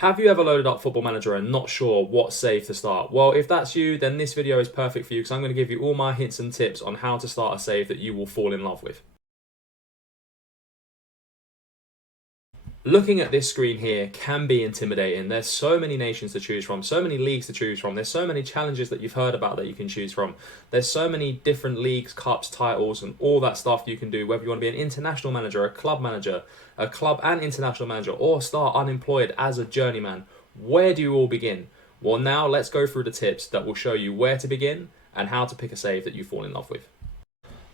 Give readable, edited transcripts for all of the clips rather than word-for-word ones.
Have you ever loaded up Football Manager and not sure what save to start? Well, if that's you, then this video is perfect for you because I'm going to give you all my hints and tips on how to start a save that you will fall in love with. Looking at this screen here can be intimidating. There's so many nations to choose from, so many leagues to choose from. There's so many challenges that you've heard about that you can choose from. There's so many different leagues, cups, titles, and all that stuff you can do, whether you want to be an international manager, a club and international manager, or start unemployed as a journeyman. Where do you all begin? Well, now let's go through the tips that will show you where to begin and how to pick a save that you fall in love with.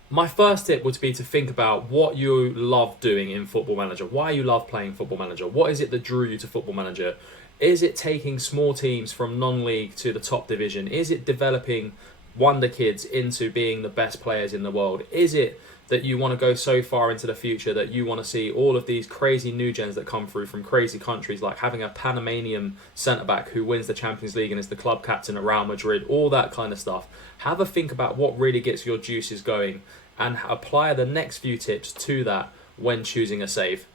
My first tip would be to think about what you love doing in Football Manager, why you love playing Football Manager, what is it that drew you to Football Manager? Is it taking small teams from non-league to the top division? Is it developing wonder kids into being the best players in the world? Is it that you want to go so far into the future that you want to see all of these crazy new gens that come through from crazy countries, like having a Panamanian centre-back who wins the Champions League and is the club captain at Real Madrid, all that kind of stuff? Have a think about what really gets your juices going and apply the next few tips to that when choosing a save.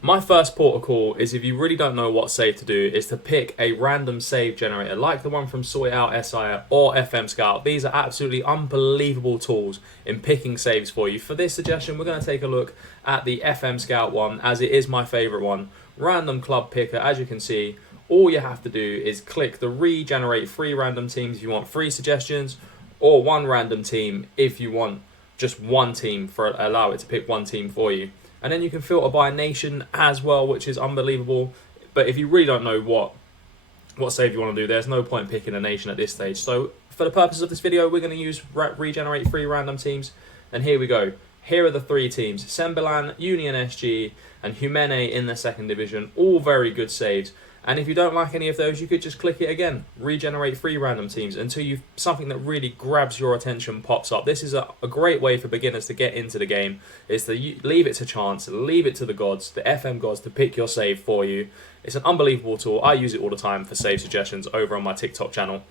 My first port of call is, if you really don't know what save to do, is to pick a random save generator like the one from Sort Out SI or FMscout. These are absolutely unbelievable tools in picking saves for you. For this suggestion, we're going to take a look at the FMscout one, as it is my favourite one. Random club picker, as you can see, all you have to do is click the regenerate 3 random teams if you want 3 suggestions, or 1 random team if you want just 1 team, allow it to pick 1 team for you. And then you can filter by nation as well, which is unbelievable. But if you really don't know what save you want to do, there's no point picking a nation at this stage. So for the purposes of this video, we're going to use regenerate 3 random teams. And here we go. Here are the 3 teams: Sembilan, Union SG, and Humene in the 2nd division. All very good saves. And if you don't like any of those, you could just click it again. Regenerate 3 random teams until something that really grabs your attention pops up. This is a great way for beginners to get into the game, is to leave it to chance, leave it to the gods, the FM gods, to pick your save for you. It's an unbelievable tool. I use it all the time for save suggestions over on my TikTok channel.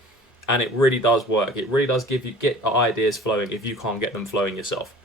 And it really does work. It really does get ideas flowing if you can't get them flowing yourself.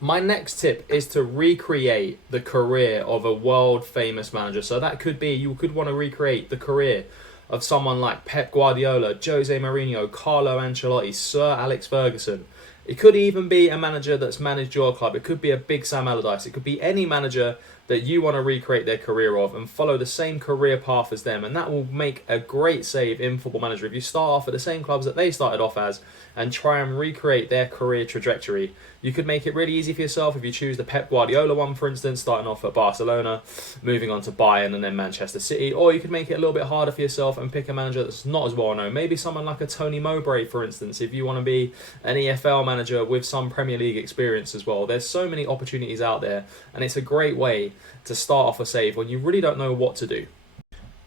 My next tip is to recreate the career of a world famous manager. So that could be, you could want to recreate the career of someone like Pep Guardiola, Jose Mourinho, Carlo Ancelotti, Sir Alex Ferguson. It could even be a manager that's managed your club. It could be a big Sam Allardyce. It could be any manager that you want to recreate their career of and follow the same career path as them. And that will make a great save in Football Manager. If you start off at the same clubs that they started off as and try and recreate their career trajectory, you could make it really easy for yourself if you choose the Pep Guardiola one, for instance, starting off at Barcelona, moving on to Bayern and then Manchester City. Or you could make it a little bit harder for yourself and pick a manager that's not as well known. Maybe someone like a Tony Mowbray, for instance, if you want to be an EFL manager with some Premier League experience as well. There's so many opportunities out there, and it's a great way to start off a save when you really don't know what to do.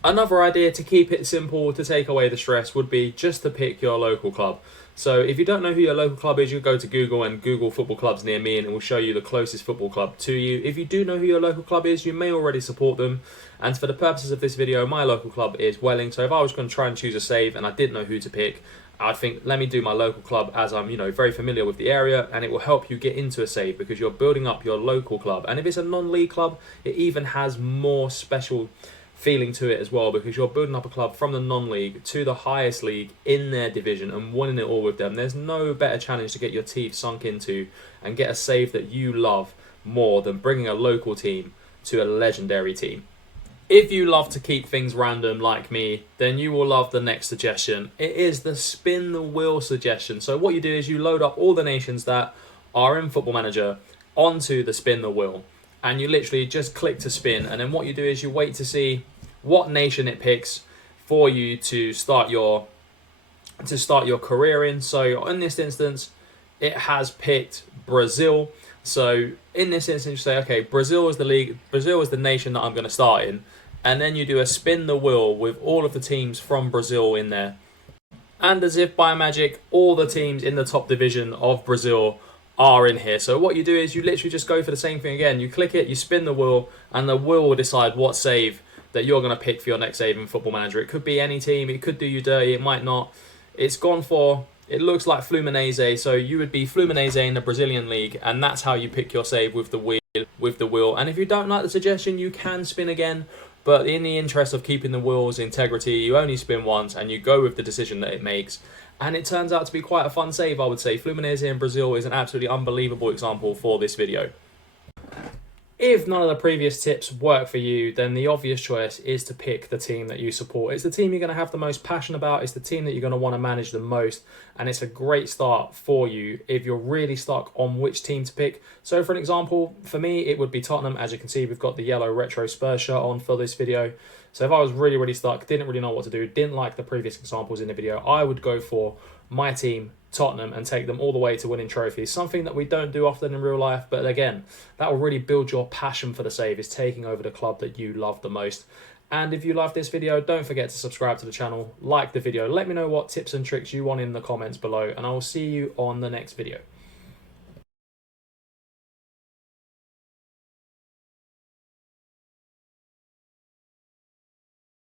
Another idea to keep it simple, to take away the stress, would be just to pick your local club. So if you don't know who your local club is, you go to Google and Google football clubs near me, and it will show you the closest football club to you. If you do know who your local club is, you may already support them. And for the purposes of this video, my local club is Welling. So if I was going to try and choose a save and I didn't know who to pick, I'd think, let me do my local club, as I'm, very familiar with the area, and it will help you get into a save because you're building up your local club. And if it's a non-league club, it even has more special feeling to it as well, because you're building up a club from the non-league to the highest league in their division and winning it all with them. There's no better challenge to get your teeth sunk into and get a save that you love more than bringing a local team to a legendary team. If you love to keep things random like me, then you will love the next suggestion. It is the spin the wheel suggestion. So what you do is you load up all the nations that are in Football Manager onto the spin the wheel, and you literally just click to spin, and then what you do is you wait to see what nation it picks for you to start your career in. So in this instance, it has picked Brazil. So in this instance, you say, okay, Brazil is the league, Brazil is the nation that I'm going to start in. And then you do a spin the wheel with all of the teams from Brazil in there. And as if by magic, all the teams in the top division of Brazil are in here. So what you do is you literally just go for the same thing again. You click it, you spin the wheel, and the wheel will decide what save that you're going to pick for your next save in Football Manager. It could be any team, it could do you dirty, it might not. It's gone for, it looks like Fluminense, so you would be Fluminense in the Brazilian league, and that's how you pick your save with the wheel. And if you don't like the suggestion, you can spin again, But in the interest of keeping the wheel's integrity, you only spin once and you go with the decision that it makes. And it turns out to be quite a fun save, I would say. Fluminense in Brazil is an absolutely unbelievable example for this video. If none of the previous tips work for you, then the obvious choice is to pick the team that you support. It's the team you're going to have the most passion about. It's the team that you're going to want to manage the most. And it's a great start for you if you're really stuck on which team to pick. So for an example, for me, it would be Tottenham. As you can see, we've got the yellow retro Spurs shirt on for this video. So if I was really stuck, didn't really know what to do, didn't like the previous examples in the video, I would go for my team, Tottenham, and take them all the way to winning trophies. Something that we don't do often in real life, but again, that will really build your passion for the save, is taking over the club that you love the most. And if you love this video, don't forget to subscribe to the channel, like the video, let me know what tips and tricks you want in the comments below, and I will see you on the next video.